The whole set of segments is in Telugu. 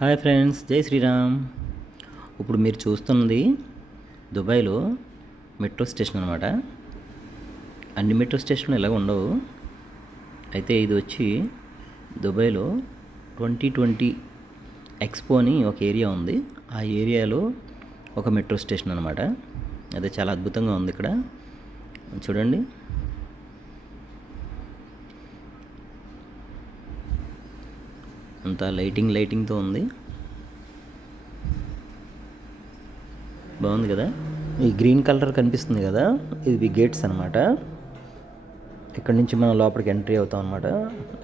హాయ్ ఫ్రెండ్స్, జై శ్రీరామ్. ఇప్పుడు మీరు చూస్తున్నది దుబాయ్లో మెట్రో స్టేషన్ అనమాట. అన్ని మెట్రో స్టేషన్లు ఇలాగ ఉండవు. అయితే ఇది వచ్చి దుబాయ్లో 2020 ఎక్స్పో అని ఒక ఏరియా ఉంది. ఆ ఏరియాలో ఒక మెట్రో స్టేషన్ అనమాట. అదే చాలా అద్భుతంగా ఉంది. ఇక్కడ చూడండి, అంతా లైటింగ్తో ఉంది. బాగుంది కదా. ఈ గ్రీన్ కలర్ కనిపిస్తుంది కదా, ఇది గేట్స్ అనమాట. ఇక్కడ నుంచి మనం లోపలికి ఎంట్రీ అవుతాం అనమాట.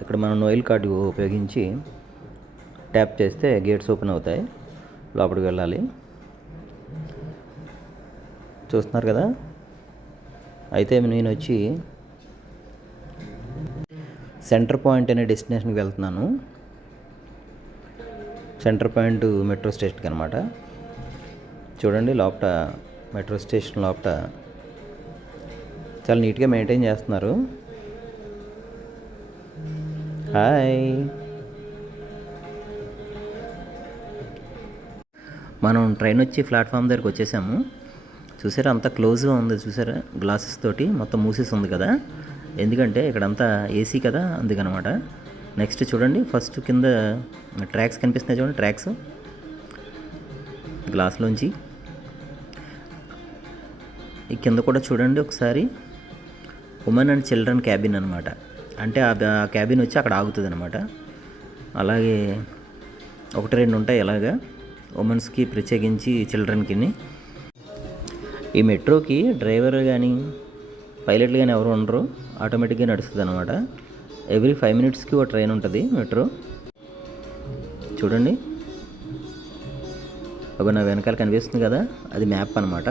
ఇక్కడ మనం నోయల్ కార్డు ఉపయోగించి ట్యాప్ చేస్తే గేట్స్ ఓపెన్ అవుతాయి. లోపలికి వెళ్ళాలి. చూస్తున్నారు కదా. అయితే నేను వచ్చి సెంటర్ పాయింట్ అనే డెస్టినేషన్కి వెళ్తున్నాను. సెంటర్ పాయింట్ మెట్రో స్టేషన్కి అనమాట. చూడండి, లోపల మెట్రో స్టేషన్ లోపల చాలా నీట్గా మెయింటైన్ చేస్తున్నారు. హాయ్, మనం ట్రైన్ వచ్చి ప్లాట్ఫామ్ దగ్గరికి వచ్చేసాము. చూసారా, అంతా క్లోజ్గా ఉంది. చూసారా, గ్లాసెస్ తోటి మొత్తం మూసేసి ఉంది కదా. ఎందుకంటే ఇక్కడంతా ఏసీ కదా, అందుకనమాట. నెక్స్ట్ చూడండి, ఫస్ట్ కింద ట్రాక్స్ కనిపిస్తున్నాయి చూడండి. ట్రాక్స్ గ్లాస్లోంచి ఈ కింద కూడా చూడండి ఒకసారి. ఉమెన్ అండ్ చిల్డ్రన్ క్యాబిన్ అనమాట. అంటే ఆ క్యాబిన్ వచ్చి అక్కడ ఆగుతుంది అనమాట. అలాగే 1-2 ఉంటాయి ఇలాగా, ఉమెన్స్కి ప్రత్యేకించి, చిల్డ్రన్కి. ఈ మెట్రోకి డ్రైవర్ కానీ పైలట్లు కానీ ఎవరు ఉండరు, ఆటోమేటిక్గా నడుస్తుంది అనమాట. ఎవ్రీ 5 minutesకి ఒక ట్రైన్ ఉంటుంది మెట్రో. చూడండి, ఒక నా వెనకాల కనిపిస్తుంది కదా, అది మ్యాప్ అనమాట.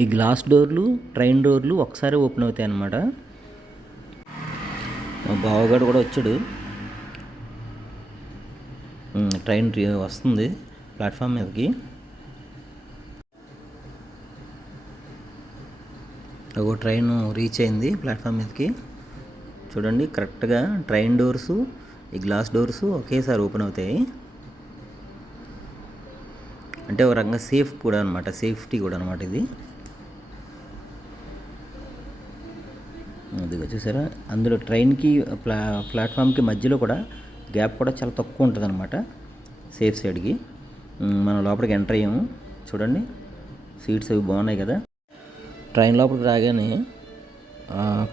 ఈ గ్లాస్ డోర్లు, ట్రైన్ డోర్లు ఒకసారి ఓపెన్ అవుతాయి అన్నమాట. మా బావగాడు కూడా వచ్చాడు. ట్రైన్ వస్తుంది ప్లాట్ఫామ్ మీదకి. ఒక ట్రైన్ రీచ్ అయింది ప్లాట్ఫామ్ మీదకి. చూడండి, కరెక్ట్గా ట్రైన్ డోర్సు, ఈ గ్లాస్ డోర్సు ఒకేసారి ఓపెన్ అవుతాయి. అంటే ఒక రకంగా సేఫ్ కూడా అనమాట, సేఫ్టీ కూడా అనమాట ఇది. అదిగా చూసారా, అందులో ట్రైన్కి ప్లాట్ఫామ్కి మధ్యలో కూడా గ్యాప్ కూడా చాలా తక్కువ ఉంటుంది అనమాట, సేఫ్ సైడ్కి. మనం లోపలికి ఎంటర్ అయ్యాము. చూడండి, సీట్స్ అవి బాగున్నాయి కదా. ట్రైన్ లోపలికి రాగానే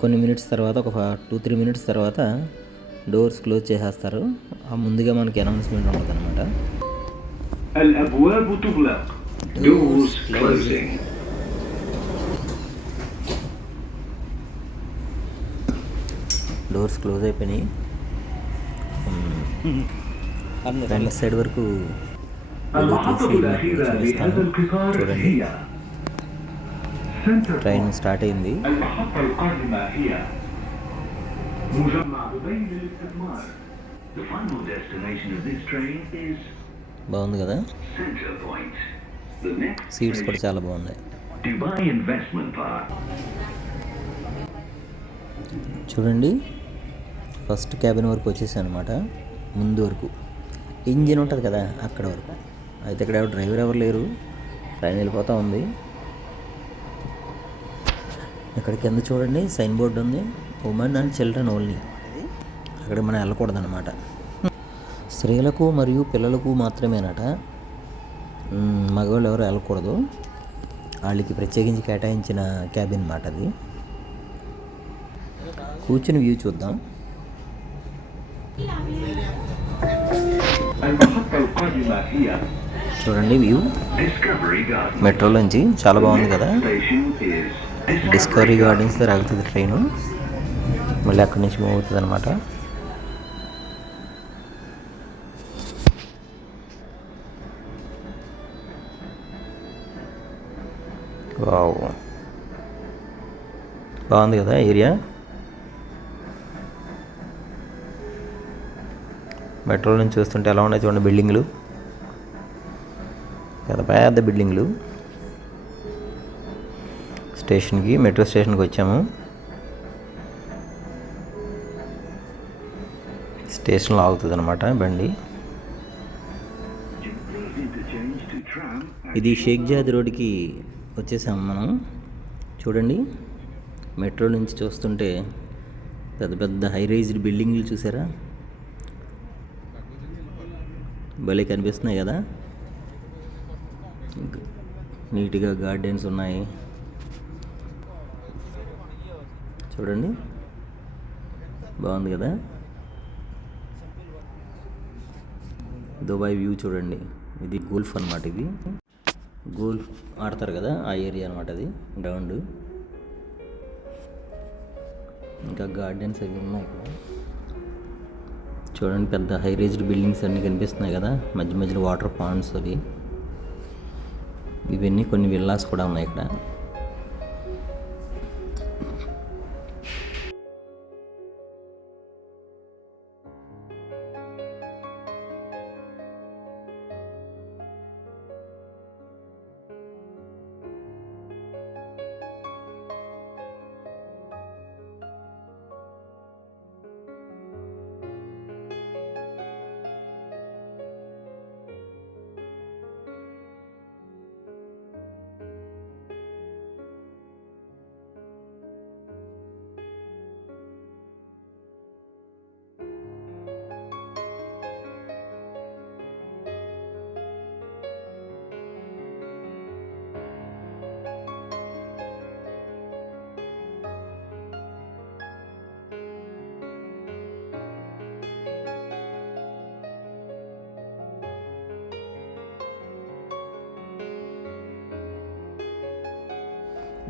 కొన్ని మినిట్స్ తర్వాత, ఒక 2-3 minutes తర్వాత డోర్స్ క్లోజ్ చేసేస్తారు. ముందుగా మనకి అనౌన్స్మెంట్ ఉంటుంది అనమాట. డోర్స్ క్లోజ్ అయిపోయినాయి. ఫ్రంట్ సైడ్ వరకు చూడండి, ట్రైన్ స్టార్ట్ అయింది. బాగుంది కదా, సీట్స్ కూడా చాలా బాగున్నాయి. చూడండి, ఫస్ట్ క్యాబిన్ వరకు వచ్చేసాను అనమాట. ముందు వరకు ఇంజిన్ ఉంటుంది కదా, అక్కడ వరకు. అయితే ఇక్కడ డ్రైవర్ ఎవరు లేరు, ట్రైన్ వెళ్ళిపోతూ ఉంది. ఇక్కడ కింద చూడండి, సైన్ బోర్డు ఉంది, ఉమెన్ అండ్ చిల్డ్రన్ ఓన్లీ. అక్కడ మనం వెళ్ళకూడదు అనమాట. స్త్రీలకు మరియు పిల్లలకు మాత్రమేనట, మగవాళ్ళు ఎవరు వెళ్ళకూడదు. వాళ్ళకి ప్రత్యేకించి కేటాయించిన క్యాబిన్ అన్నమాట అది. కూర్చుని వ్యూ చూద్దాం. చూడండి వ్యూ మెట్రోలోంచి, చాలా బాగుంది కదా. డిస్కవరీ గార్డెన్స్ దగ్గర ఆగుతుంది ట్రైను, మళ్ళీ అక్కడి నుంచి మూవ్ అవుతుంది అనమాట. వావ్, బాగుంది కదా ఏరియా. మెట్రో నుంచి చూస్తుంటే ఎలా ఉన్నాయి చూడండి, బిల్డింగ్లు, పెద్ద పెద్ద బిల్డింగ్లు. స్టేషన్కి, మెట్రో స్టేషన్కి వచ్చాము. స్టేషన్లో ఆగుతుంది అనమాట బండి. ఇది షేక్ జాద్ రోడ్కి వచ్చేసాము మనం. చూడండి, మెట్రో నుంచి చూస్తుంటే పెద్ద పెద్ద హై రైజ్డ్ బిల్డింగ్లు చూసారా, భలే కనిపిస్తున్నాయి కదా. నీట్గా గార్డెన్స్ ఉన్నాయి చూడండి, బాగుంది కదా. దుబాయ్ వ్యూ చూడండి. ఇది గోల్ఫ్ అనమాట. ఇది గోల్ఫ్ ఆడతారు కదా, ఆ ఏరియా అనమాట అది గ్రౌండ్. ఇంకా గార్డెన్స్ అవి ఉన్నాయి ఇక్కడ చూడండి. పెద్ద హై రేజ్డ్ బిల్డింగ్స్ అన్నీ కనిపిస్తున్నాయి కదా, మధ్య మధ్యలో వాటర్ పాండ్స్ అవి, ఇవన్నీ కొన్ని విల్లాస్ కూడా ఉన్నాయి ఇక్కడ.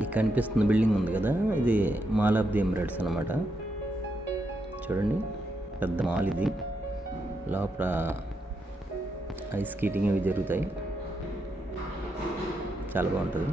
ఈ కనిపిస్తున్న బిల్డింగ్ ఉంది కదా, ఇది మాల్ ఆఫ్ ది ఎమిరేట్స్ అనమాట. చూడండి, పెద్ద మాల్ ఇది. లోపల ఐస్ స్కేటింగ్ అవి జరుగుతాయి, చాలా బాగుంటుంది.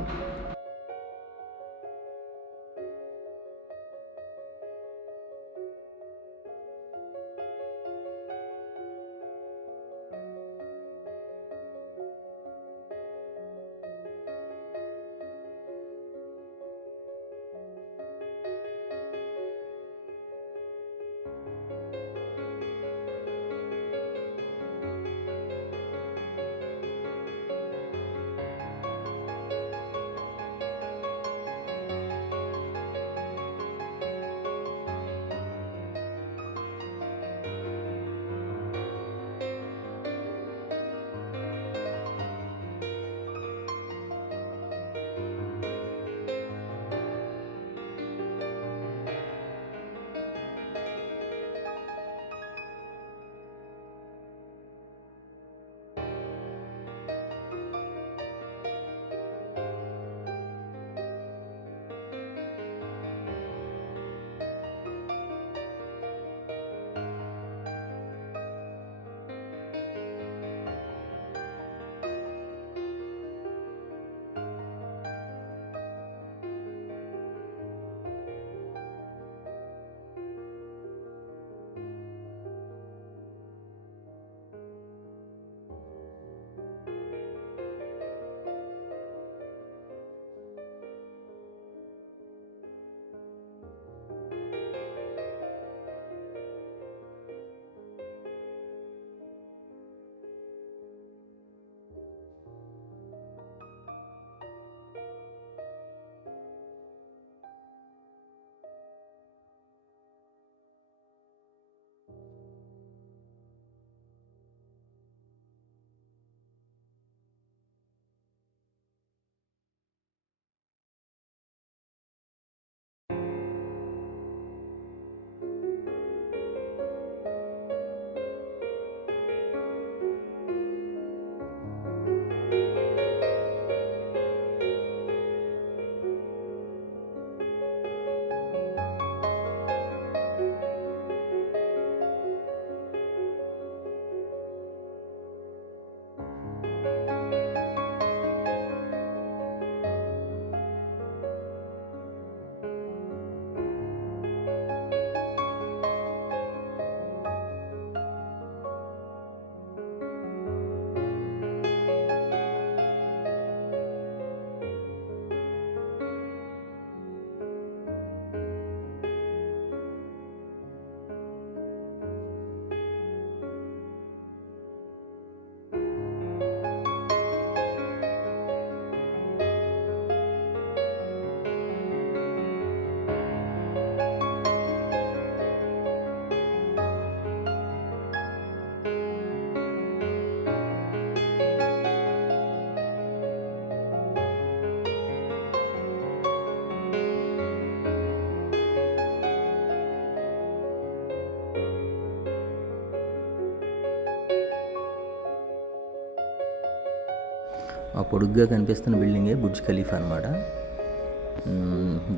పొడుగ్గా కనిపిస్తున్న బిల్డింగే బుర్జ్ ఖలీఫా అనమాట.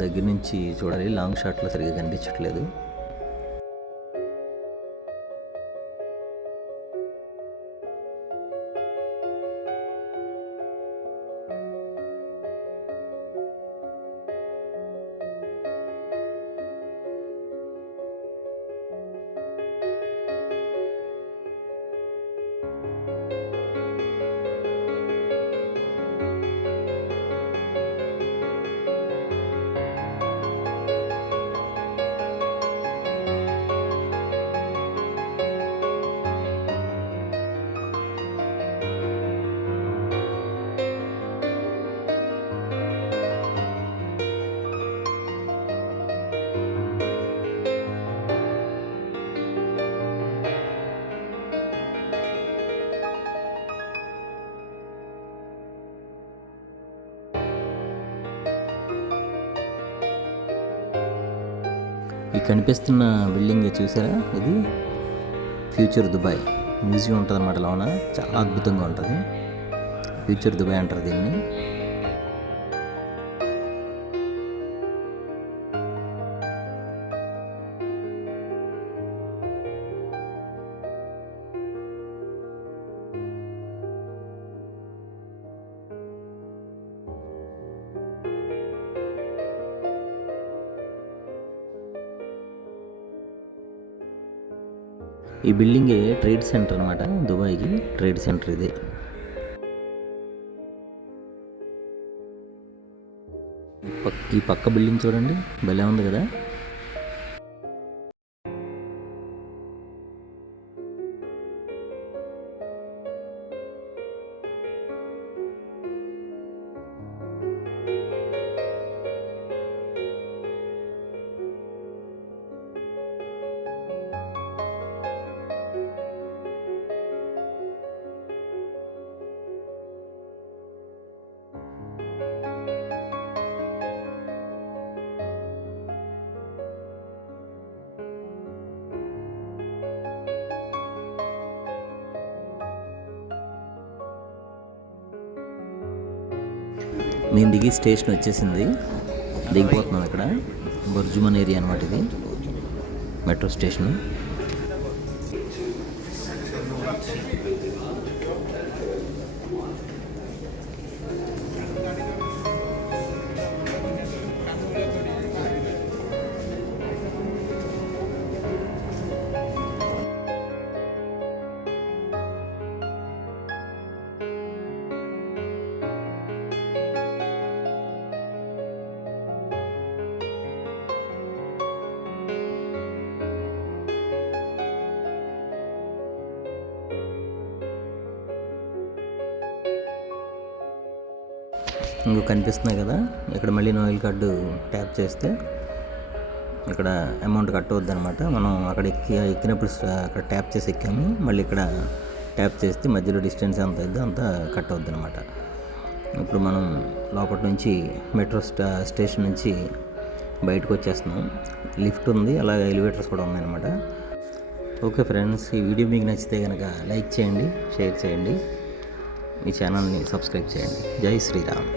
దగ్గర నుంచి చూడాలి, లాంగ్ షాట్లో సరిగ్గా కనిపించట్లేదు. ఈ కనిపిస్తున్న బిల్డింగ్ చూసారా, ఇది ఫ్యూచర్ దుబాయ్ మ్యూజియం ఉంటుంది అన్నమాట. లోన చాలా అద్భుతంగా ఉంటుంది. ఫ్యూచర్ దుబాయ్ అంటారు దీన్ని. ఈ బిల్డింగే ట్రేడ్ సెంటర్ అనమాట, దుబాయ్కి ట్రేడ్ సెంటర్ ఇది. ఈ పక్క బిల్డింగ్ చూడండి, భలే ఉంది కదా. మేము దిగి స్టేషన్ వచ్చేసింది, దిగిపోతున్నాం. ఇక్కడ బుర్జుమన్ ఏరియా అనమాట, ఇది మెట్రో స్టేషను. ఇంకో కనిపిస్తున్నాయి కదా, ఇక్కడ మళ్ళీ నోయల్ కార్డు ట్యాప్ చేస్తే ఇక్కడ అమౌంట్ కట్ అవుద్ది అనమాట. మనం అక్కడ ఎక్కినప్పుడు అక్కడ ట్యాప్ చేసి ఎక్కాము, మళ్ళీ ఇక్కడ ట్యాప్ చేస్తే మధ్యలో డిస్టెన్స్ ఎంత అవుద్దో అంత కట్ అవుద్ది అనమాట. ఇప్పుడు మనం లోపల నుంచి మెట్రో స్టేషన్ నుంచి బయటకు వచ్చేస్తున్నాం. లిఫ్ట్ ఉంది, అలాగే ఎలివేటర్స్ కూడా ఉన్నాయన్నమాట. ఓకే ఫ్రెండ్స్, ఈ వీడియో మీకు నచ్చితే కనుక లైక్ చేయండి, షేర్ చేయండి, ఈ ఛానల్ని సబ్స్క్రైబ్ చేయండి. జై శ్రీరామ్.